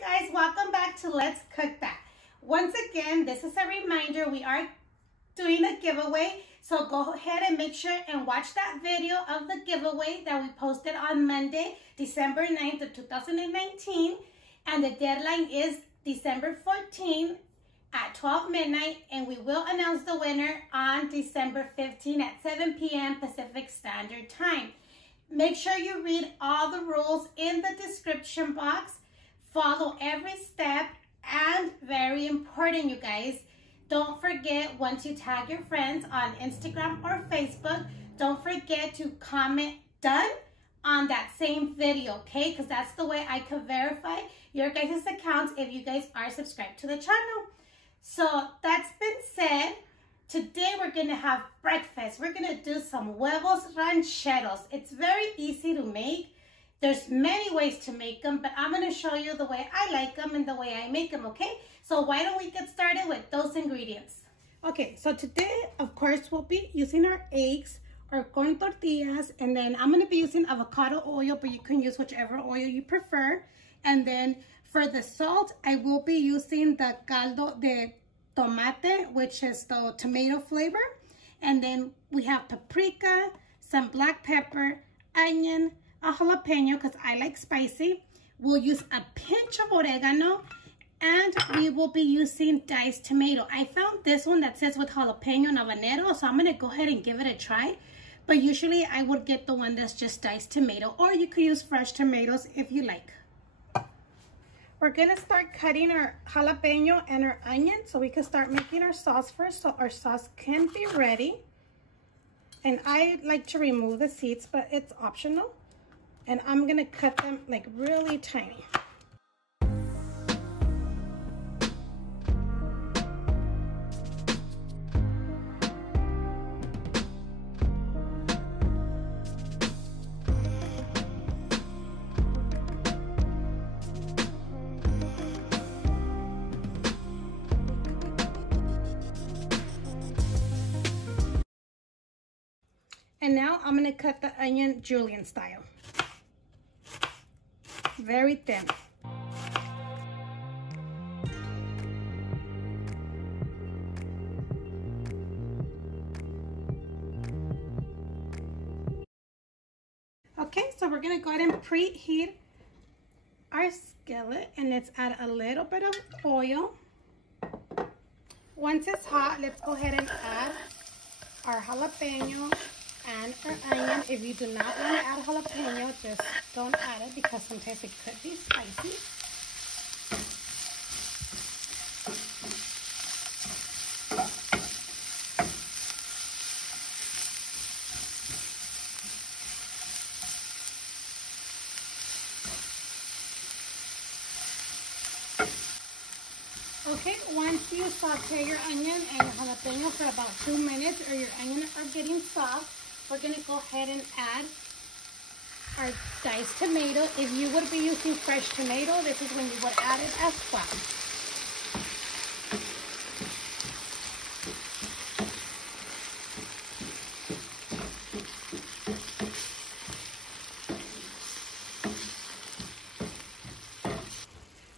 guys, welcome back to Let's Cook That. Once again, this is a reminder, we are doing a giveaway, so go ahead and make sure and watch that video of the giveaway that we posted on Monday, December 9th of 2019, and the deadline is December 14th at 12 midnight, and we will announce the winner on December 15th at 7 p.m. Pacific Standard Time. Make sure you read all the rules in the description box. Follow every step, and very important, you guys, don't forget, once you tag your friends on Instagram or Facebook, don't forget to comment "done" on that same video, okay? Because that's the way I can verify your guys' accounts if you guys are subscribed to the channel. So that's been said, today we're gonna have breakfast. We're gonna do some Huevos Rancheros. It's very easy to make. There's many ways to make them, but I'm gonna show you the way I like them and the way I make them, okay? So why don't we get started with those ingredients? Okay, so today, of course, we'll be using our eggs, our corn tortillas, and then I'm gonna be using avocado oil, but you can use whichever oil you prefer. And then for the salt, I will be using the caldo de tomate, which is the tomato flavor. And then we have paprika, some black pepper, onion, a jalapeno because I like spicy. We'll use a pinch of oregano, and we will be using diced tomato. I found this one that says with jalapeno and habanero, so I'm gonna go ahead and give it a try. But usually I would get the one that's just diced tomato, or you could use fresh tomatoes if you like. We're gonna start cutting our jalapeno and our onion so we can start making our sauce first, so our sauce can be ready. And I like to remove the seeds, but it's optional. And I'm gonna cut them like really tiny. And now I'm gonna cut the onion julienne style. Very thin. Okay, so we're gonna go ahead and preheat our skillet, and let's add a little bit of oil. Once it's hot, let's go ahead and add our jalapeno and our onion. If you do not want to add jalapeno, just don't add it because sometimes it could be spicy. Okay, once you saute your onion and your jalapeno for about 2 minutes, or your onion are getting soft, we're going to go ahead and add our diced tomato. If you would be using fresh tomato, this is when you would add it as well.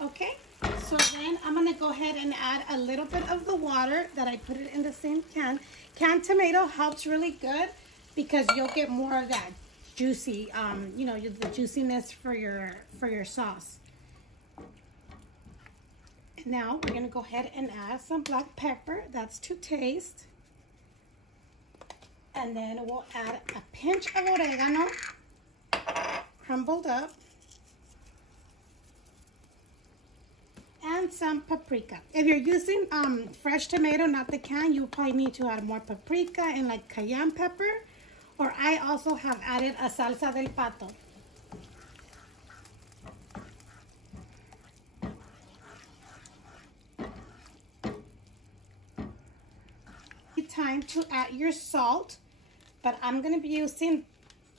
Okay, so then I'm going to go ahead and add a little bit of the water that I put it in the same can. Canned tomato helps really good because you'll get more of that juicy, you know, the juiciness for your sauce. And now we're gonna go ahead and add some black pepper. That's to taste. And then we'll add a pinch of oregano, crumbled up, and some paprika. If you're using fresh tomato, not the can, you probably need to add more paprika and like cayenne pepper. Or I also have added a salsa del pato. Time to add your salt, but I'm going to be using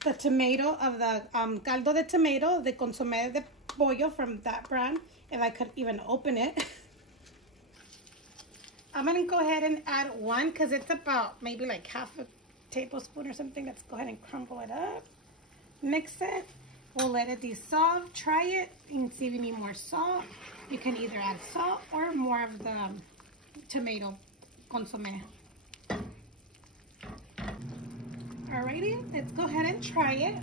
the tomato of the caldo de tomato, the consomé de pollo from that brand, if I could even open it. I'm going to go ahead and add one because it's about maybe like half a tablespoon or something. Let's go ahead and crumble it up, mix it, We'll let it dissolve, try it, and see if you need more salt. You can either add salt or more of the tomato consomme. Alrighty, let's go ahead and try it.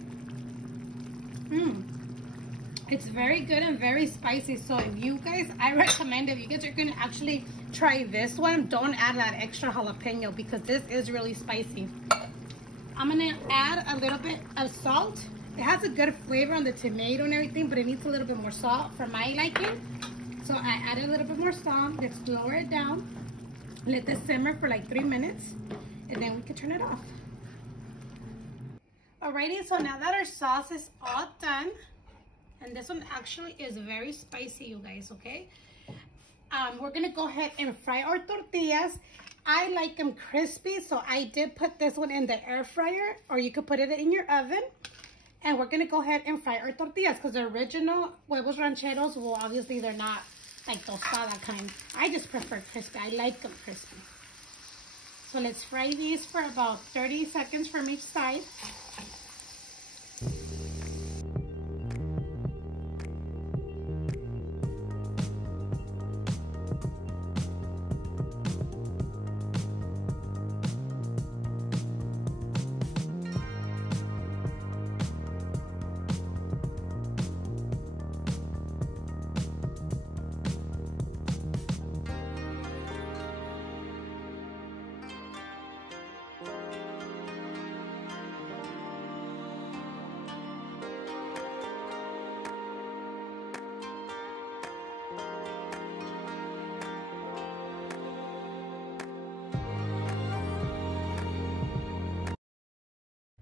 It's very good and very spicy. So if you guys, I recommend if you guys are gonna actually try this one, don't add that extra jalapeno because this is really spicy. I'm gonna add a little bit of salt. It has a good flavor on the tomato and everything, but it needs a little bit more salt for my liking. So I added a little bit more salt. Let's lower it down. Let this simmer for like 3 minutes, and then we can turn it off. Alrighty, so now that our sauce is all done, and this one actually is very spicy, you guys, okay? We're gonna go ahead and fry our tortillas. I like them crispy, so I did put this one in the air fryer, or you could put it in your oven. And we're gonna go ahead and fry our tortillas because the original Huevos Rancheros, well, obviously they're not like tostada kind. I just prefer crispy. I like them crispy. So let's fry these for about 30 seconds from each side.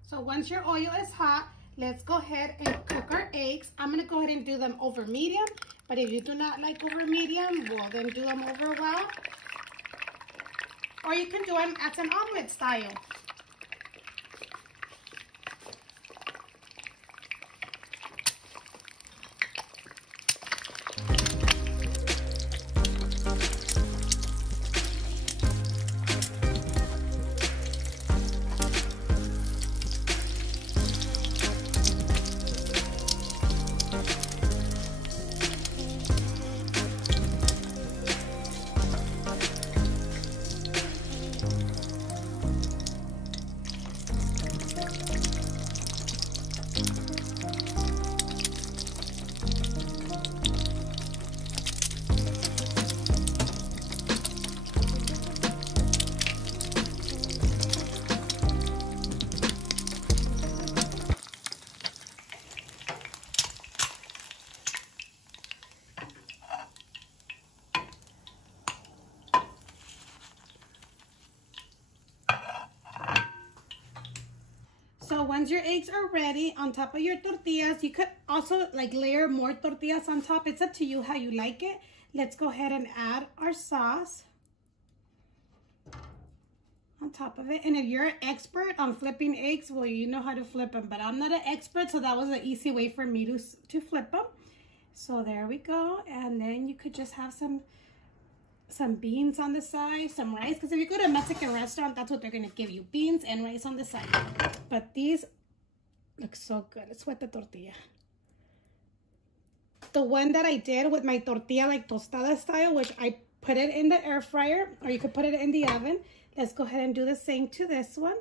So once your oil is hot, let's go ahead and cook our eggs. I'm gonna go ahead and do them over medium, but if you do not like over medium, well then do them over well. Or you can do them as an omelet style. So once your eggs are ready on top of your tortillas, you could also like layer more tortillas on top. It's up to you how you like it. Let's go ahead and add our sauce on top of it. And if you're an expert on flipping eggs, well, you know how to flip them, but I'm not an expert, so that was an easy way for me to flip them. So there we go. And then you could just have some beans on the side, some rice, because if you go to a Mexican restaurant, that's what they're going to give you, beans and rice on the side. But these look so good. Let's wet the tortilla. The one that I did with my tortilla, like tostada style, which I put it in the air fryer, or you could put it in the oven. Let's go ahead and do the same to this one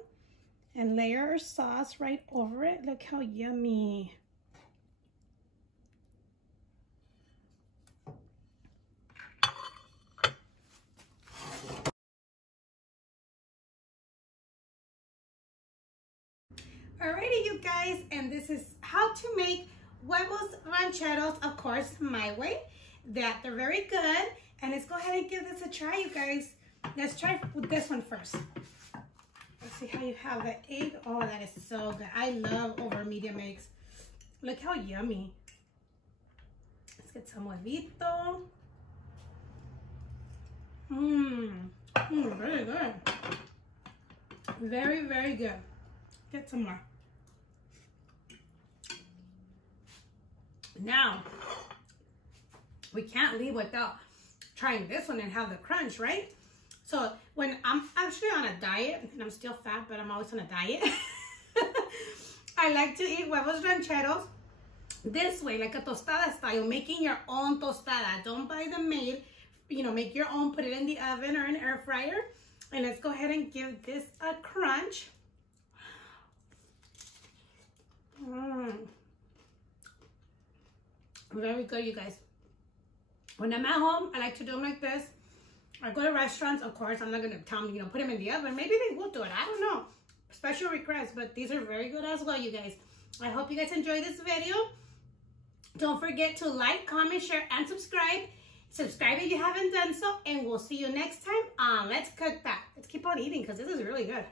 and layer our sauce right over it. Look how yummy. Alrighty, you guys, and this is how to make Huevos Rancheros, of course, my way. That they're very good, and let's go ahead and give this a try, you guys. Let's try with this one first. Let's see how you have the egg. Oh, that is so good. I love over medium eggs. Look how yummy. Let's get some huevito. Very good. Very, very good. Get some more. Now, we can't leave without trying this one and have the crunch, right? So when I'm actually on a diet, and I'm still fat, but I'm always on a diet, I like to eat Huevos Rancheros this way, like a tostada style, making your own tostada. Don't buy the made, you know, make your own, put it in the oven or an air fryer. And let's go ahead and give this a crunch. Very good, you guys. When I'm at home, I like to do them like this. I go to restaurants, of course, I'm not going to tell them, you know, put them in the oven. Maybe they will do it. I don't know. Special request, but these are very good as well, you guys. I hope you guys enjoyed this video. Don't forget to like, comment, share, and subscribe. Subscribe if you haven't done so, and we'll see you next time on Let's Cook That. Let's keep on eating because this is really good.